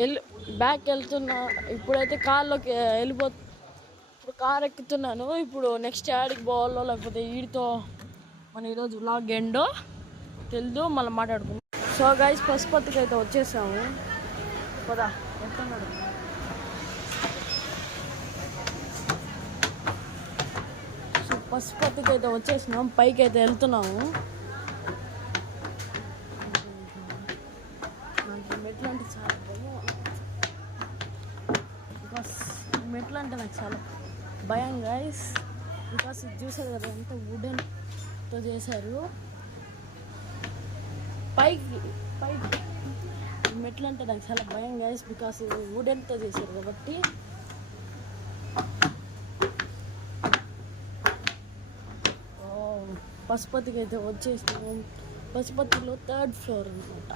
వెళ్ళి బ్యాక్ వెళ్తున్నా. ఇప్పుడైతే కార్లోకి ఇప్పుడు కార్ ఎక్కుతున్నాను. ఇప్పుడు నెక్స్ట్ యాడికి పోవాలో లేకపోతే వీడితో మన ఈరోజు వ్లాగ్ ఎండో తెలుదు, మళ్ళీ మాట్లాడుకుందాం. సో గైస్ పశుపతికి అయితే వచ్చేసాము. పదా ఎత్తున్నాడు. సో పశుపతికి అయితే వచ్చేసినాం, పైకి అయితే వెళ్తున్నాము. నాకు మెట్లు అంటే చాలా భయం. బికాస్ మెట్లు అంటే నాకు చాలా భయం గైస్. బికాస్ ఇది చూసారు కదా ఎంత వుడెన్తో చేశారు. పైకి మెట్లు అంటే నాకు చాలా భయం గైస్. బికాస్ ఇది వుడెన్తో చేశారు కాబట్టి. పశుపతికి అయితే వచ్చేసినాం. పశుపతిలో 3rd ఫ్లోర్ అనమాట.